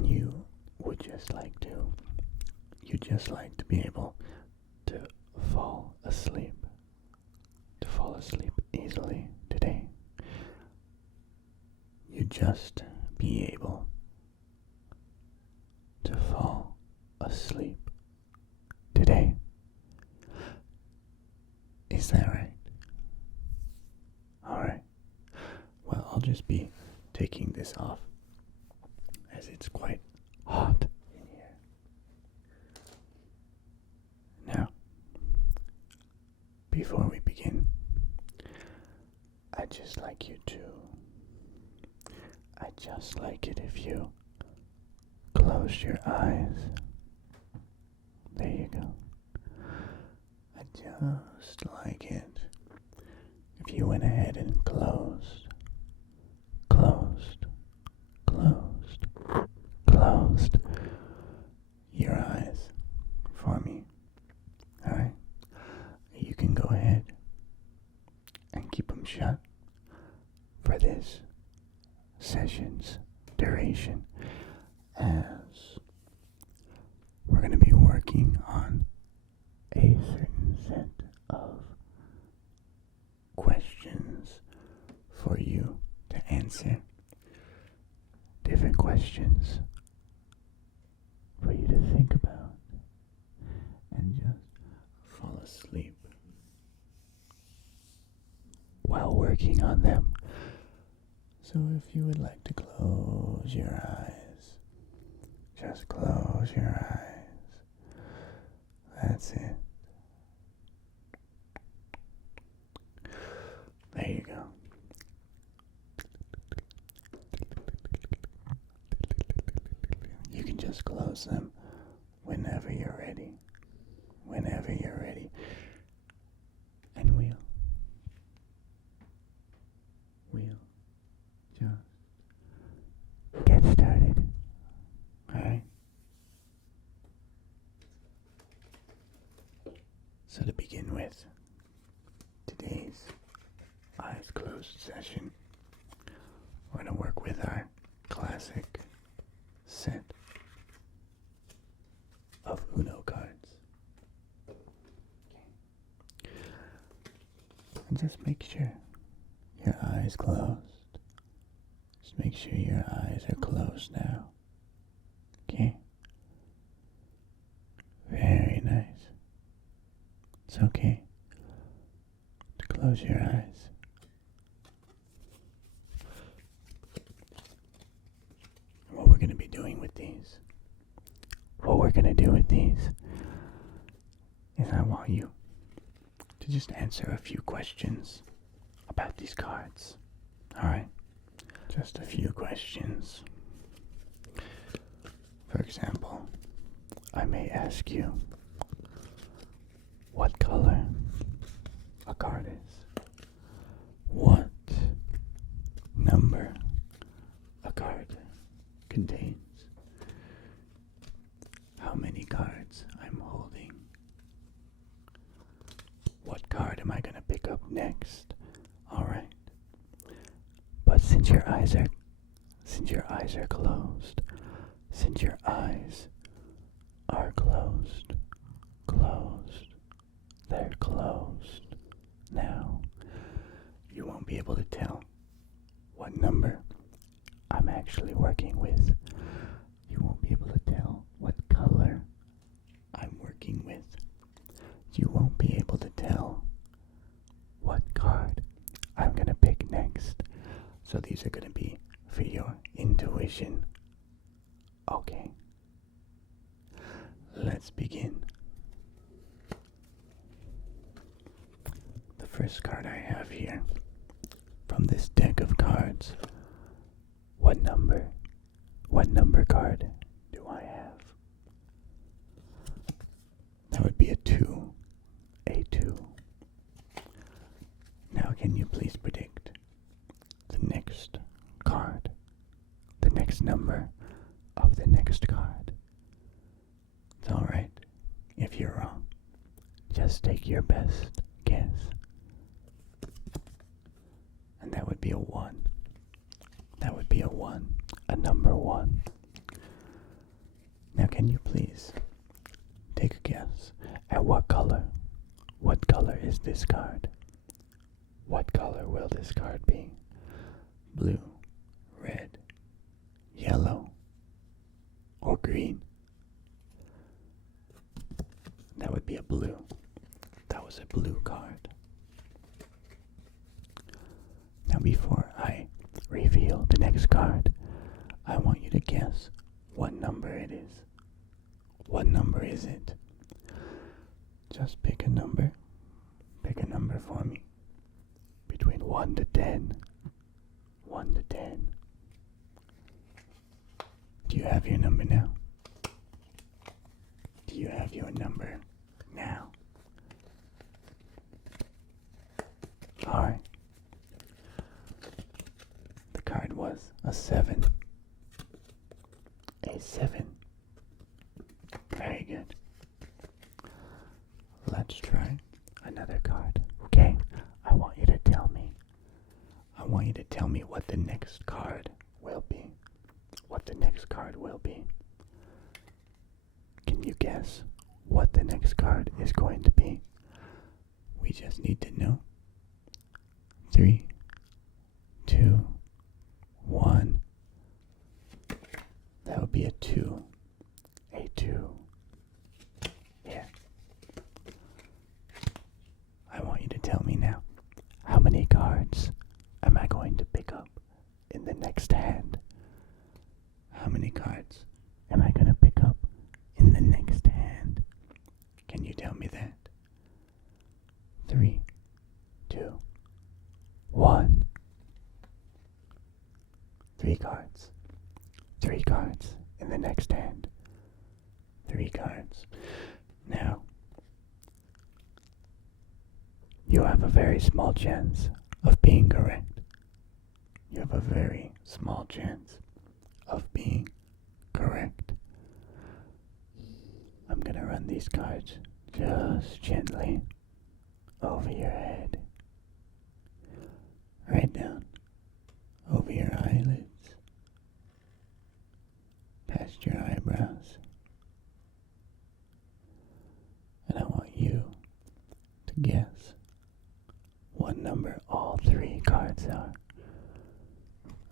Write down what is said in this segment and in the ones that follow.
and you'd just like to be able to fall asleep, easily today. You'd just be able to fall asleep today. Is that right? Alright. Well, I'll just be taking this off as it's quite hot in here. Now, before we begin, I'd just like it if you closed your eyes. There you go. I'd just like it if you went ahead and closed your eyes for me. Alright? You can go ahead and keep them shut for this session's duration, as we're going to be working on a certain set of questions for you to answer. Different questions for you to think about and just fall asleep while working on them. So if you would like to close your eyes, just close your eyes. That's it. There you go. You can just close them whenever you're ready. Whenever you're ready. And we'll just get started. Alright? So to begin with, today's eyes closed session, we're going to work with our classic set of Uno cards. Okay. And just make sure your eyes closed. Just make sure your eyes are closed now. Okay? Very nice. It's okay to close your eyes. What we're going to be doing with these, is I want you to just answer a few questions about these cards. Alright? Just a few questions. For example, I may ask you what color a card is, what number a card contains, how many cards I'm holding, what card am I going to pick up next. Alright. But since your eyes are closed, they're closed now, you won't be able to tell what number I'm actually working with. You won't be able to tell what color I'm working with. You won't be able to tell what card I'm going to pick next. So these are going to be for your intuition. Okay. Let's begin. The first card I have here from this deck of cards. What number card do I have? That would be a 2. A 2. Now can you please predict the next card? The next number of the next card? It's alright if you're wrong. Just take your best guess. And that would be a 1. That would be a 1. A number 1. can you please take a guess at what color? What color is this card? What color will this card be? Blue, red, yellow, or green? That would be a blue. That was a blue card. Now before I reveal the next card, I want you to guess what number it is. What number is it? Just pick a number. Pick a number for me. Between 1 to 10. 1 to 10. Do you have your number now? Do you have your number now? Alright. The card was a 7. A 7. Very good. Let's try another card. Okay? I want you to tell me. I want you to tell me what the next card will be. What the next card will be. Can you guess what the next card is going to be? We just need to know. 3, 2, 1. That would be a 2. A 2. Yeah. I want you to tell me now. How many cards am I going to pick up in the next hand? How many cards am I going to pick up in the next hand? Can you tell me that? 3, 2, 1. 3 cards. 3 cards in the next hand. 3 cards. Now, you have a very small chance of being correct. You have a very small chance of being correct. I'm gonna run these cards just gently over your head. Right down over your eyelids, past your eyebrows. And I want you to guess what number all 3 cards are.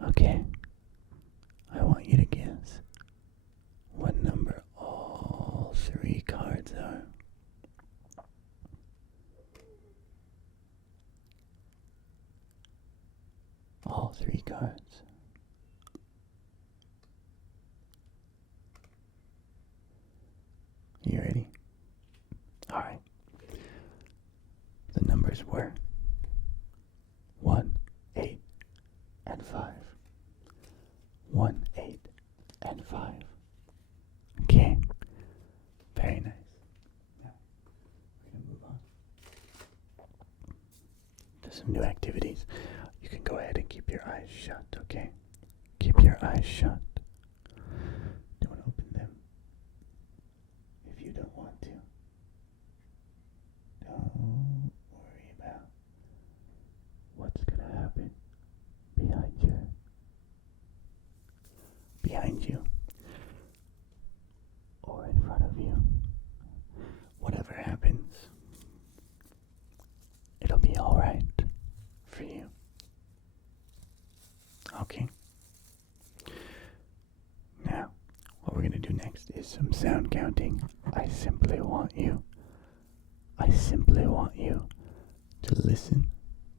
Okay? I want you to guess what number all 3 cards are. All 3 cards. You ready? Alright. The numbers were 1, 8, and 5. 1, 8, and 5. Okay. Very nice. Now, we're going to move on to some new activities. You can go ahead and keep your eyes shut, okay? Keep your eyes shut. Don't open them if you don't want to. Don't worry about what's going to happen behind you, or in front of you. Whatever happens, it'll be alright for you. Okay. Now, what we're going to do next is some sound counting. I simply want you to listen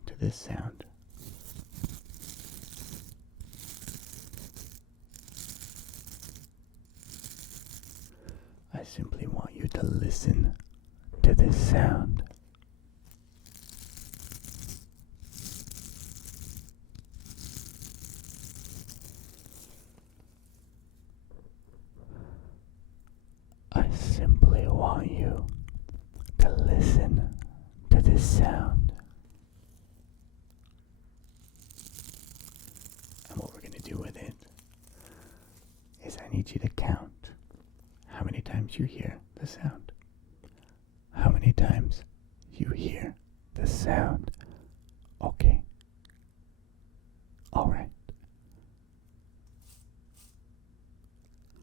to this sound. I simply want you to listen to this sound. I simply want you to listen to this sound. And what we're going to do with it is I need you to count how many times you hear the sound. How many times you hear the sound. Okay. Alright.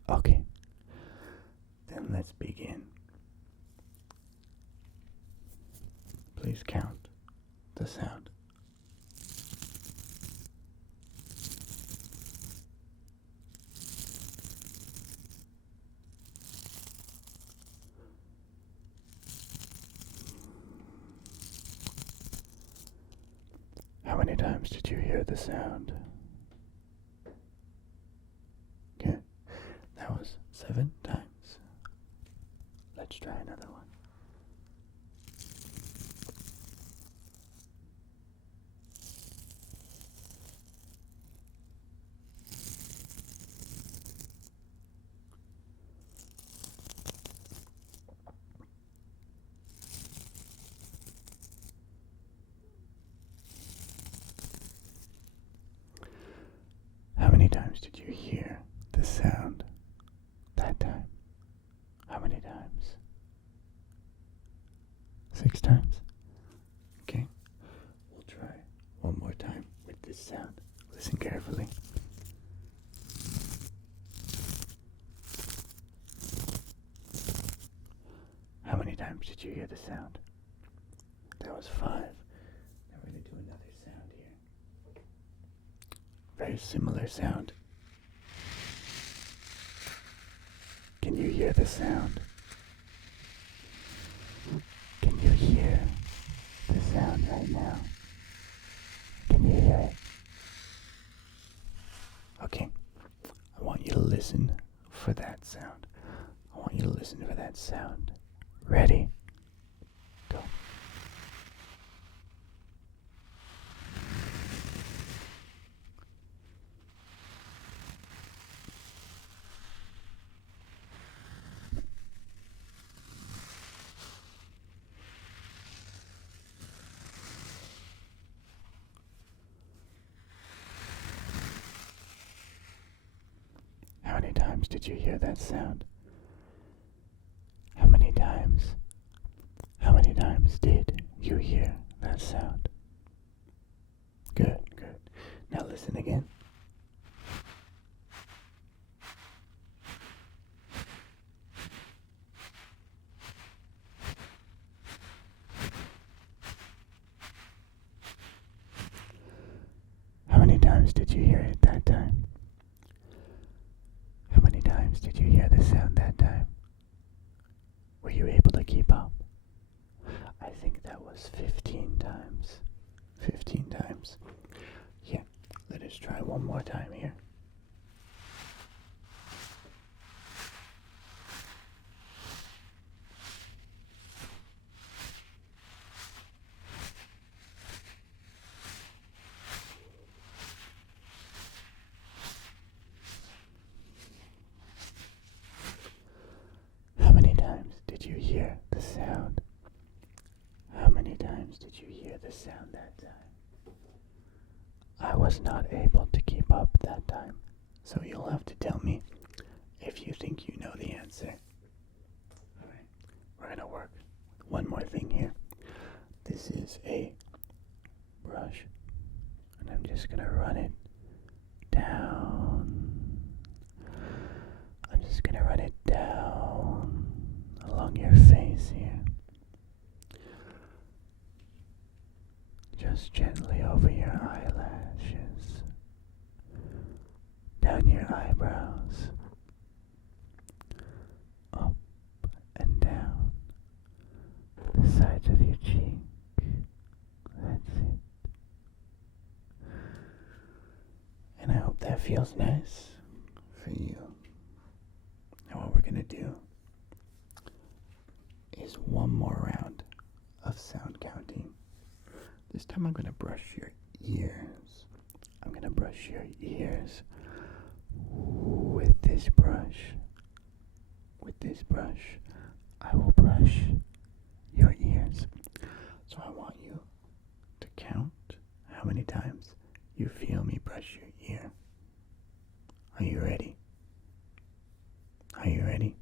Okay. Let's begin. Please count the sound. How many times did you hear the sound? Good. That was 7 times. Let's try another one. How many times did you hear the sound that time? How many times? 6 times? Okay. We'll try one more time with this sound. Listen carefully. How many times did you hear the sound? That was 5. Now we're going to do another sound here. Very similar sound. Can you hear the sound? Can you hear the sound right now? Can you hear it? Okay. I want you to listen for that sound. I want you to listen for that sound. Ready? Go. How many times did you hear that sound? How many times? How many times did you hear that sound? Good, good. Now listen again. How many times did you hear it that time? How many times did you hear the sound that time? Were you able to keep up? I think that was 15 times. 15 times. Yeah, let us try one more time here. How many times did you hear the sound? How many times did you hear the sound that time? I was not able to keep up that time, so you'll have to tell me if you think you know the answer. Alright, we're gonna work with one more thing here. This is a brush, and I'm just gonna run it down. I'm just gonna run it down along your face here. Just gently over your eyelashes, down your eyebrows, up and down the sides of your cheek. That's it. And I hope that feels nice for you. Now what we're gonna do is one more round of sound counting. This time I'm going to brush your ears. I'm going to brush your ears with this brush. With this brush, I will brush your ears. So I want you to count how many times you feel me brush your ear. Are you ready? Are you ready?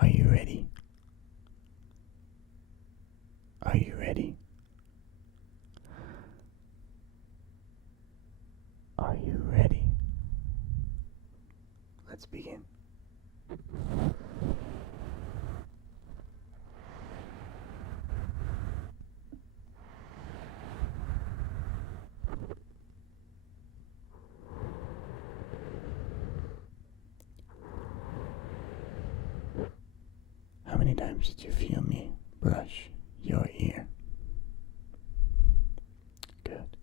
Are you ready? Are you ready? Are you ready? Let's begin. many times did you feel me brush your ear? Good.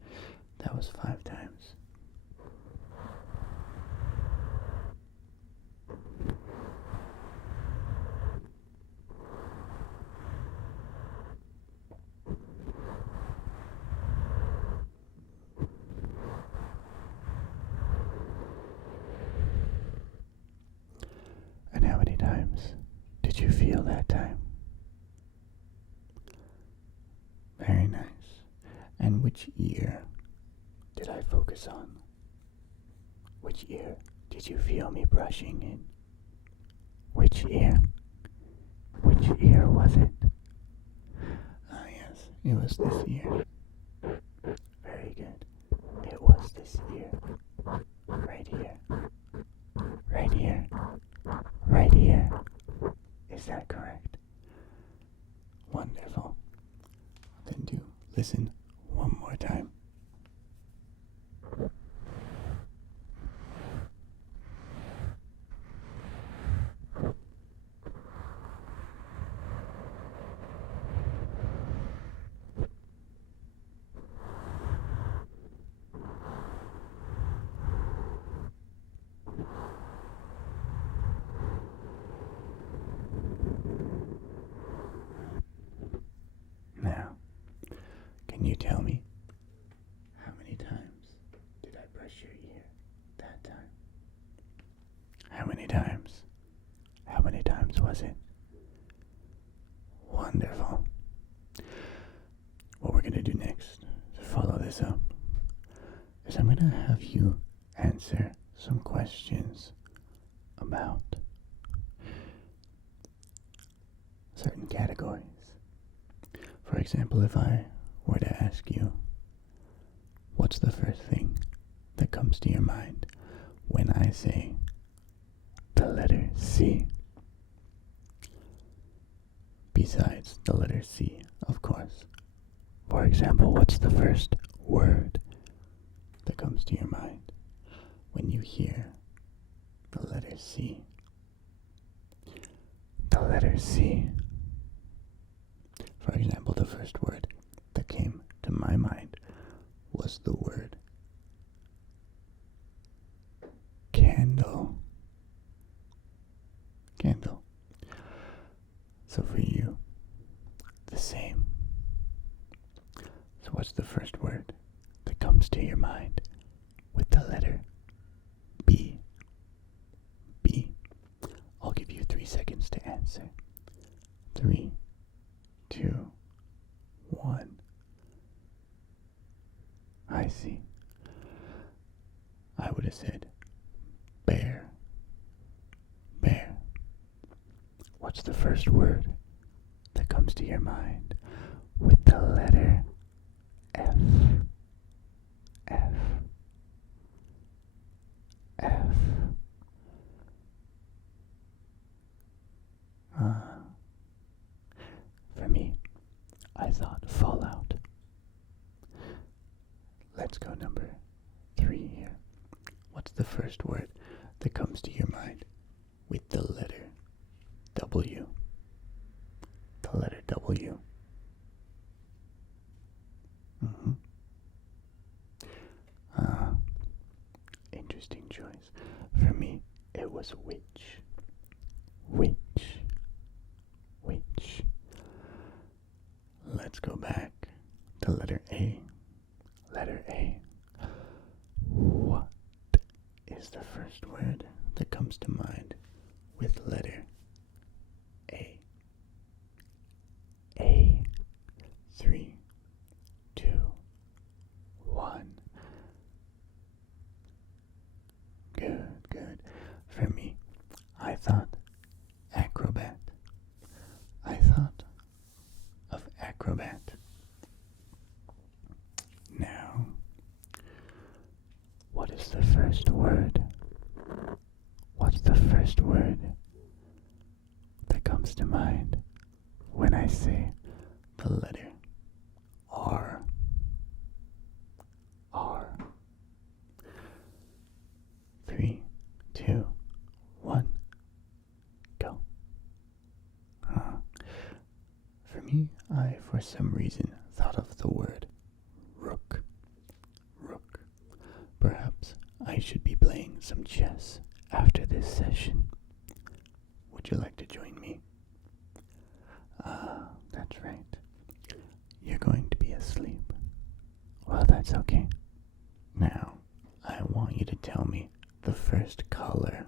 That was 5 times. And how many times did you feel that time? Very nice. And which ear did I focus on? Which ear did you feel me brushing in? Which ear? Which ear was it? Ah, yes, it was this ear. Very good. It was this ear. Right here. Right here. Right here. Is that correct? Wonderful. Then do listen one more time. Now, can you tell me how many times did I brush your ear that time? How many times? How many times was it? Wonderful. What we're going to do next to follow this up is I'm going to have you answer some questions about certain categories. For example, if I were to ask you, what's the first thing that comes to your mind when I say the letter C? Besides the letter C, of course. For example, what's the first word that comes to your mind when you hear the letter C? The letter C. For example, the first word that came to my mind was the word candle. Candle. So for you, the same. So what's the first word that comes to your mind with the letter B? B. I'll give you 3 seconds to answer. 3, 2, 1. I see. I would have said bear. Bear. What's the first word that comes to your mind with the letter F? F. F. For me, I thought fallout. Let's go number 3 here. What's the first word that comes to your mind with the letter W? The letter W. Interesting choice. For me, it was witch. Witch. Witch. Let's go back to letter A. Letter A. What is the first word that comes to mind with letter A? A. 3, 2, 1. Good, good. For me, I thought acrobat. I thought of acrobat. Now, what is the first word? What's the first word that comes to mind when I say the letter R? R. 3, 2, 1, go. for some reason, thought of the word rook. Rook. Perhaps I should be playing some chess after this session. Would you like to join me? Ah, that's right. You're going to be asleep. Well, that's okay. Now, I want you to tell me the first color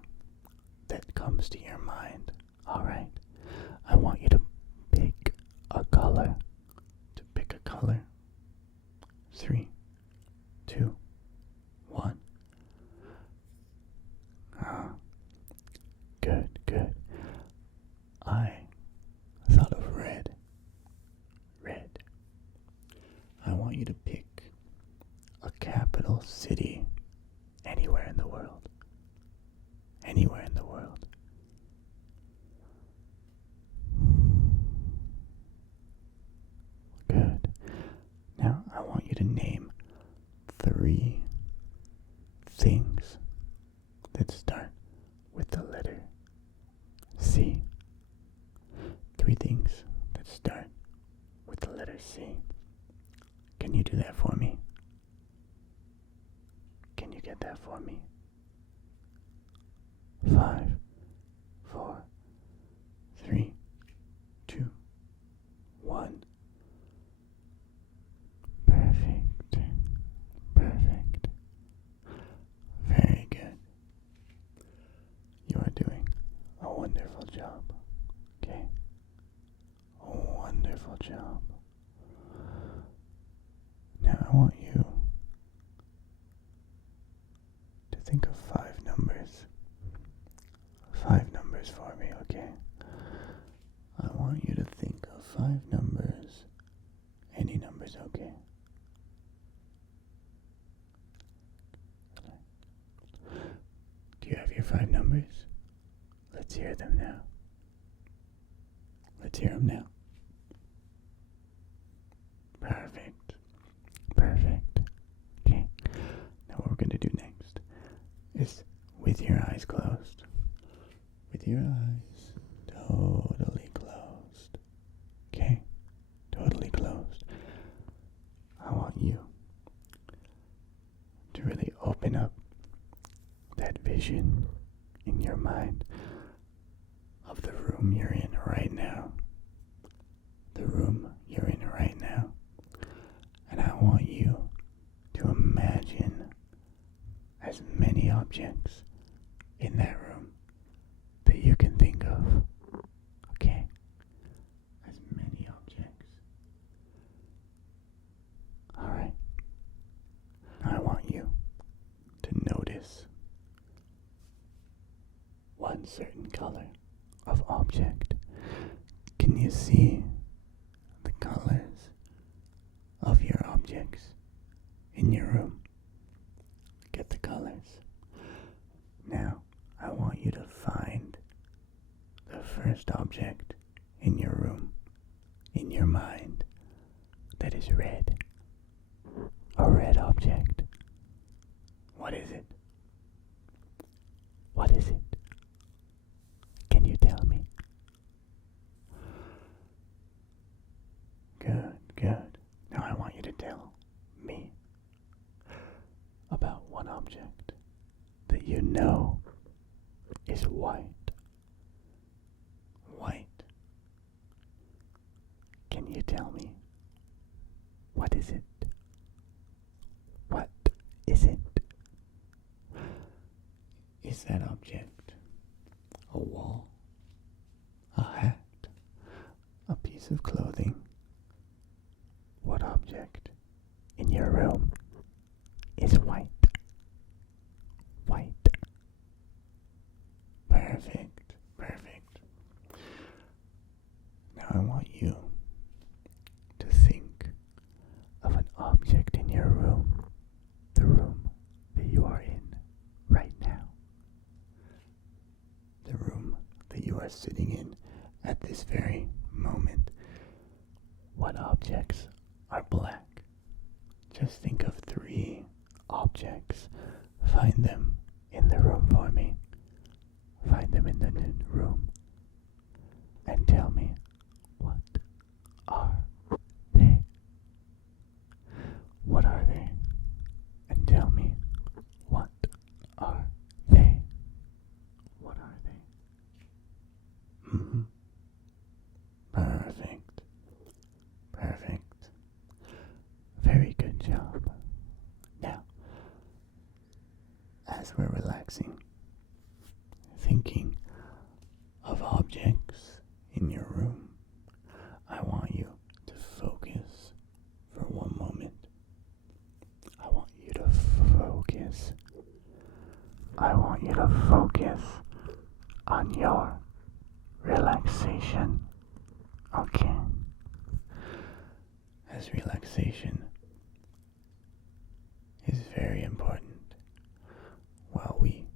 that comes to your mind. Alright? I want you to pick a color. To pick a color. 3, 2, 1. Ah, good, good. I thought of red. Red. I want you to pick a capital city anywhere in the world. Anywhere in the world. Good. Now I want you to name 3 things that start with the letter C. 3 things that start with the letter C. Can you do that for me? Can you get that for me? 5, 4, 3, 2, 1. Perfect. Perfect. Very good. You are doing a wonderful job. Okay? A wonderful job. Now I want you to think of 5 numbers. 5 numbers for me, okay? I want you to think of 5 numbers. Any numbers, okay? Do you have your 5 numbers? Let's hear them now. Let's hear them now. Perfect. Perfect. Okay. Now what we're going to do next is with your eyes closed. With your eyes totally closed. Okay? Totally closed. I want you to really open up that vision in your mind of the room you're in right now. The room you're in right now. And I want you to imagine as many objects in that room that you can think of. Okay? As many objects. Alright. Now I want you to notice one certain color of object. Can you see the colors of your objects in your room? Get the colors. Now, I want you to find the first object in your room, in your mind, that is red. A red object. What is it? What is it? Can you tell me? Good, good. Now I want you to tell me about one object that you know is white. White. Can you tell me? What is it? What is it? Is that object a wall? A hat? A piece of clothing? What object in your room is white? White. Perfect. Perfect. Now I want you to think of an object in your room. The room that you are in right now. The room that you are sitting in at this very moment. What objects are black? Just think of 3 objects. Find them in the room for me. Find them in the room. And tell me, what are What are they? And tell me, what are they? What are they? Perfect. Perfect. Very good job. Now, as we're relaxing, thinking of objects in your room, I want you to focus for one moment. I want you to focus. I want you to focus on your relaxation. Okay? As relaxation is very important while we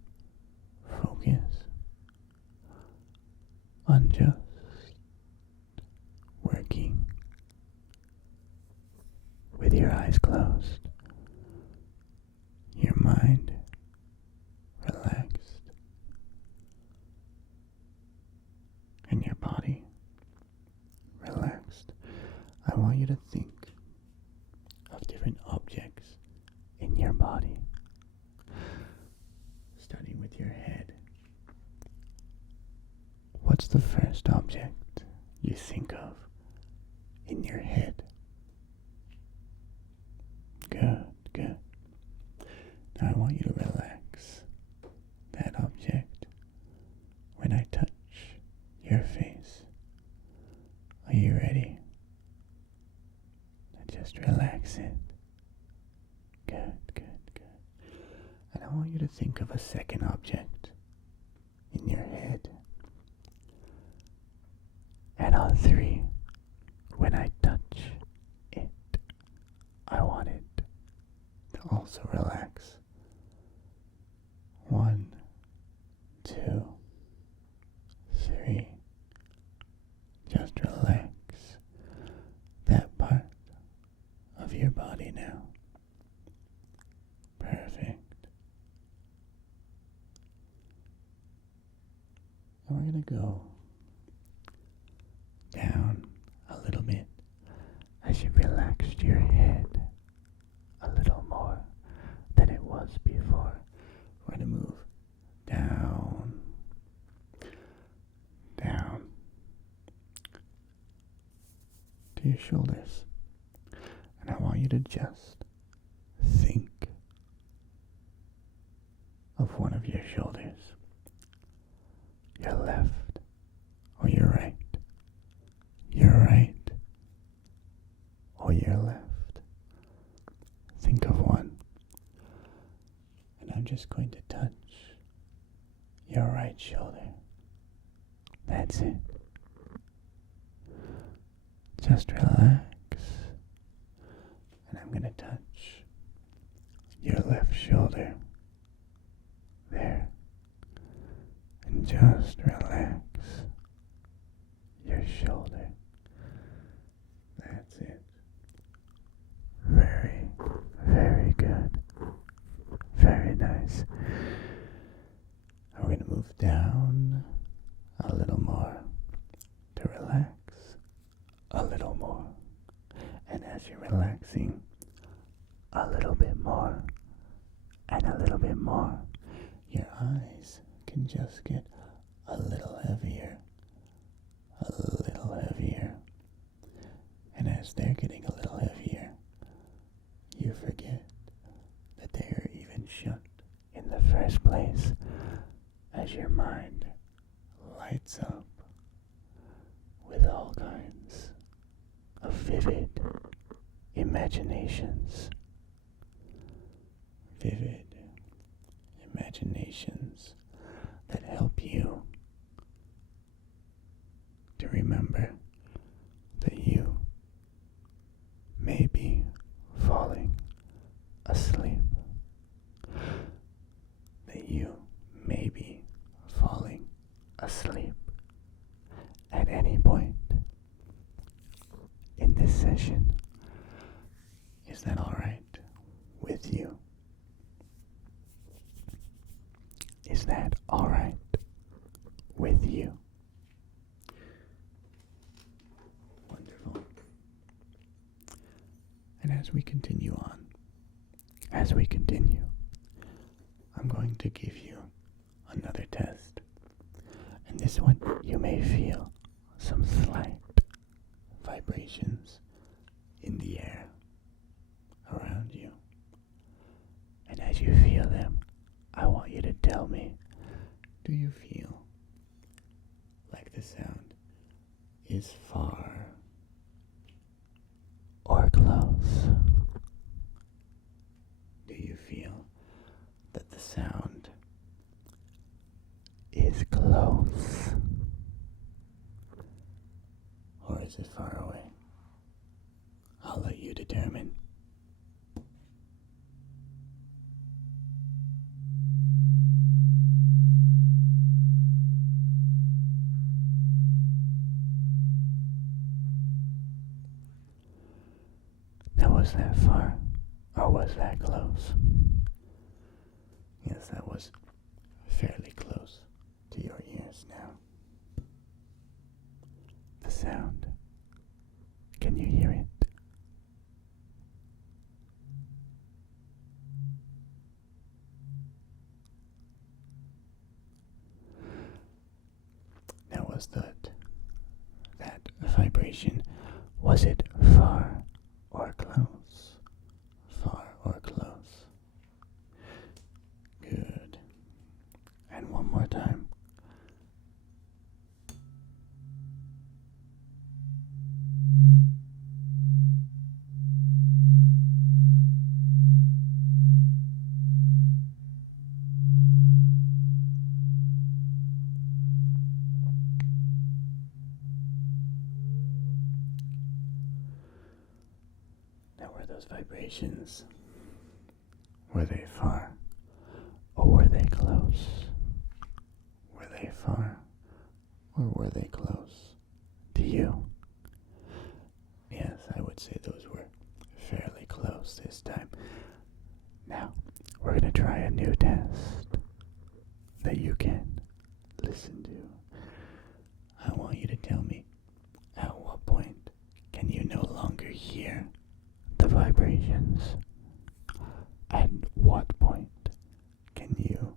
focus on just working with your eyes closed, your mind relaxed, and your body relaxed. I want you to think of different objects in your body, starting with your head. What's the first object you think of in your head? Good, good. Now I want you to relax that object when I touch your face. Are you ready? Now just relax it. Good, good, good. And I want you to think of a second object in your head. And on 3, when I touch it, I want it to also relax. 1, 2, 3. Just relax that part of your body now. Perfect. And we're going to go down a little bit as you relaxed your head a little more than it was before. We're going to move down, down to your shoulders. And I want you to just think of one of your shoulders, your left or your right. Your right or your left. Think of one. And I'm just going to touch your right shoulder. That's it. Just relax. And I'm going to touch your left shoulder. There. And just relax your shoulder. That's it. Very, very good. Very nice. And we're going to move down a little more to relax a little more. And as you're relaxing a little bit more and a little bit more, your eyes can just get a little heavier. A little heavier. And as they're getting a little heavier, you forget that they are even shut in the first place as your mind lights up with all kinds of vivid imaginations. Vivid imaginations that help you to remember that you may be falling asleep. That you may be falling asleep at any point in this session. Is that all right with you? Is that all right with you? Wonderful. And as we continue on as we continue, I'm going to give you another test. And this one, you may feel some slight vibrations in the air around you. And as you feel them, I want you to tell me, do you feel like the sound is far or close? Do you feel that the sound is close? Or is it far away? I'll let you determine. Now, was that far or was that close? Yes, that was fairly close to your ears now. The sound. Can you hear it? Now, was that vibration, was it far or close? Far or close? Good. And one more time. Now, were those vibrations, were they far or were they close? Were they far or were they close to you? Yes, I would say those were fairly close this time. Now, we're going to try a new test that you can listen to. I want you to tell me, at what point can you no longer hear the vibrations? At what point can you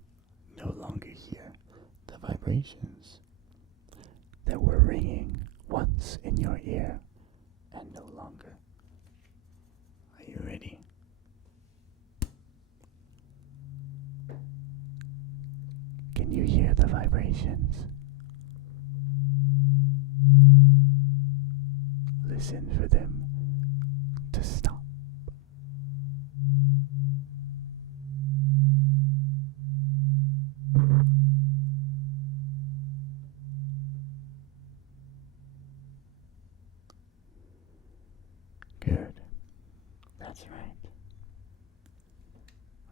no longer hear the vibrations that were ringing once in your ear and no longer? Are you ready? Can you hear the vibrations? Listen for them to stop. Good. That's right.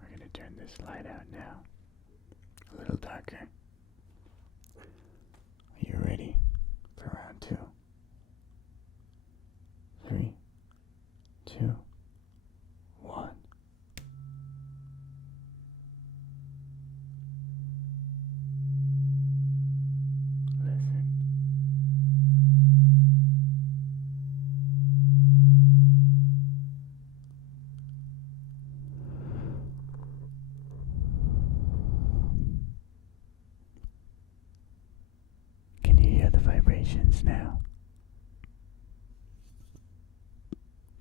We're going to turn this light out now. A little darker. Are you ready for round 2? 3, 2, 1. Listen. Can you hear the vibrations now?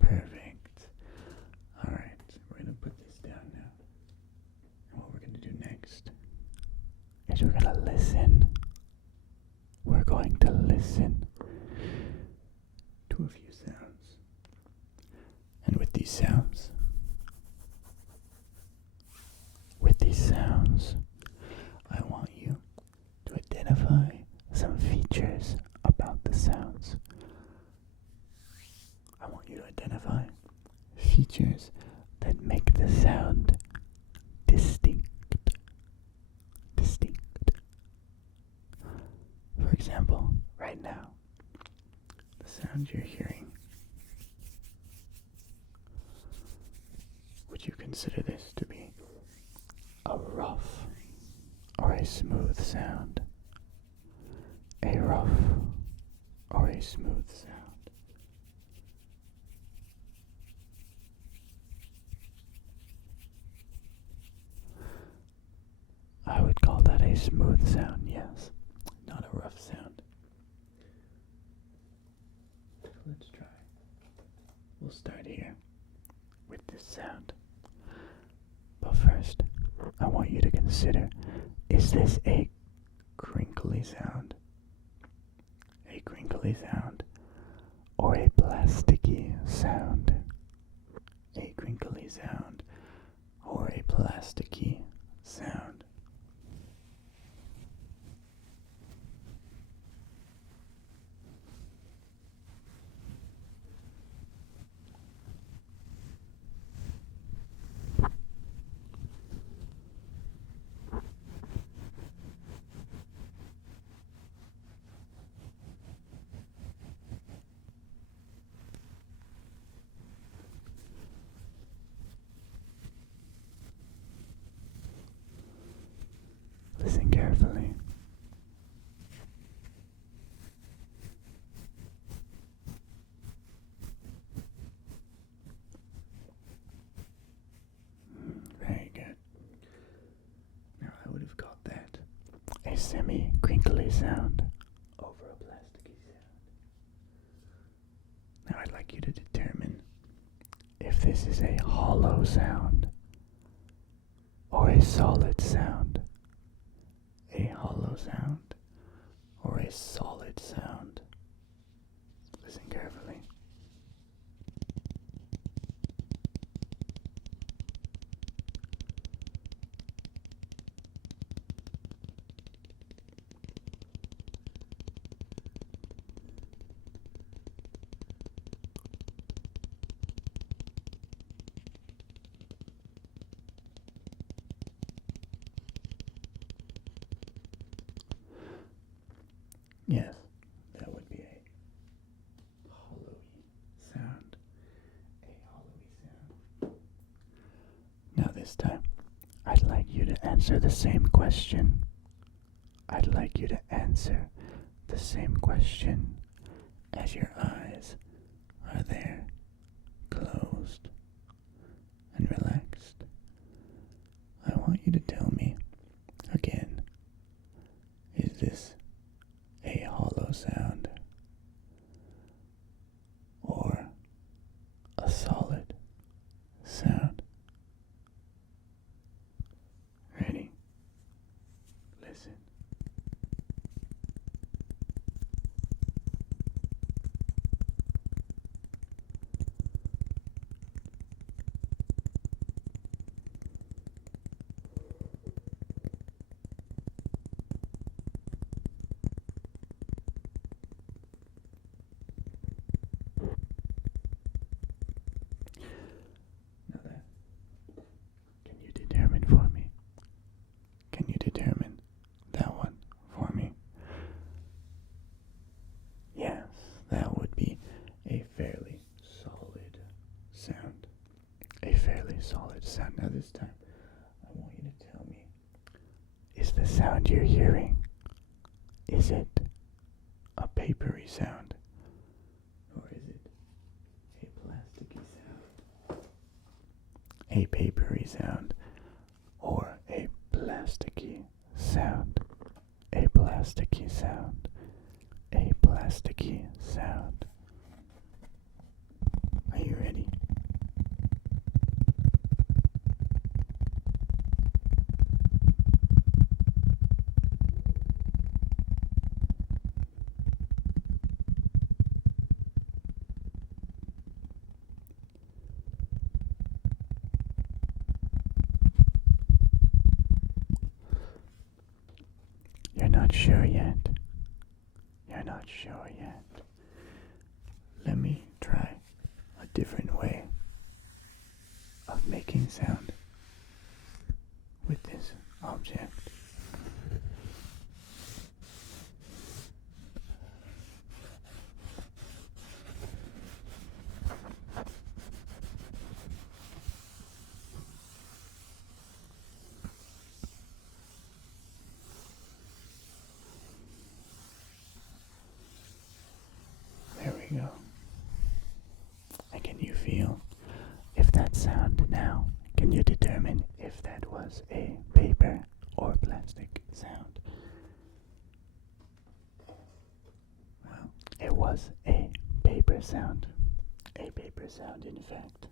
Perfect. Alright, we're going to put this down now. And what we're going to do next is we're going to listen. We're going to listen to a few sounds. And with these sounds, I want you to identify some features about the sounds. I want you to identify features that make the sound distinct. For example, right now, the sound you're hearing, would you consider this to be a rough or a smooth sound? A rough or a smooth sound? would call that a smooth sound, yes. Not a rough sound. Let's try. We'll start here with this sound. But first, I want you to consider, is this a crinkly sound? A crinkly sound? Or a plasticky sound? A crinkly sound or a plasticky sound? Listen carefully. Very good. Now I would have called that a semi-crinkly sound over a plasticky sound. Now I'd like you to determine if this is a hollow sound or a solid sound. A hollow sound or a solid sound. Listen carefully. Yes, that would be a hollowy sound. A hollowy sound. Now this time, I'd like you to answer the same question. I'd like you to answer the same question as your eyes are there, closed and relaxed. I want you to tell me again, is this a hollow sound or a solid sound? Ready? Listen. Now that, can you determine for me? Can you determine that one for me? Yes, that would be a fairly solid sound. A fairly solid sound. Now this time, I want you to tell me, is the sound you're hearing, is it a papery sound? Or is it a plasticky sound? A papery sound or a plasticky sound? A plasticky sound. A plasticky sound. Are you ready? You're not sure yet. You're not sure yet. Let me try a different way of making sound with this object. There we go. And can you feel if that sound now? Can you determine if that was a paper or plastic? was a paper sound. A paper sound, in fact.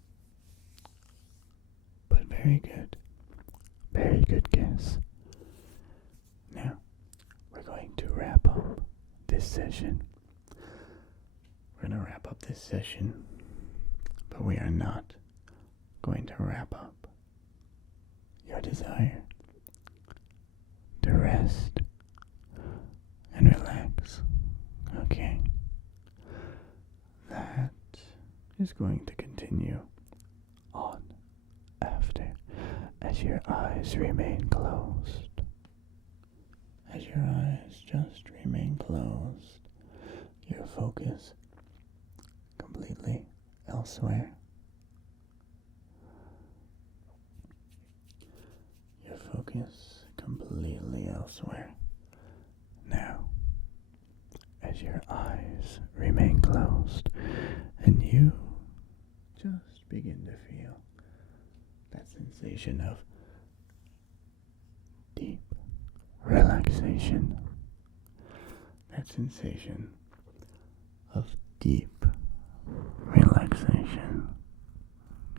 But very good. Very good guess. Now, we're going to wrap up this session. We're going to wrap up this session, but we are not going to wrap up your desire to rest and relax. Okay? That is going to continue on after, as your eyes remain closed. As your eyes just remain closed, your focus completely elsewhere. Your focus completely elsewhere. Now, as your eyes remain closed, and you just begin to feel that sensation of deep relaxation, that sensation of deep relaxation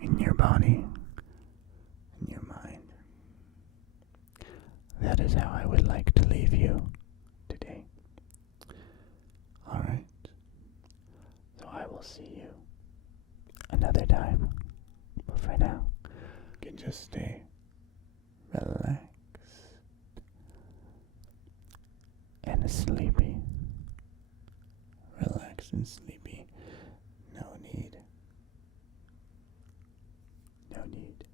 in your body, in your mind. That is how I would like to leave you today. Alright, so I will see you another time, but for now, you can just stay relaxed and sleepy. Relaxed and sleepy. No need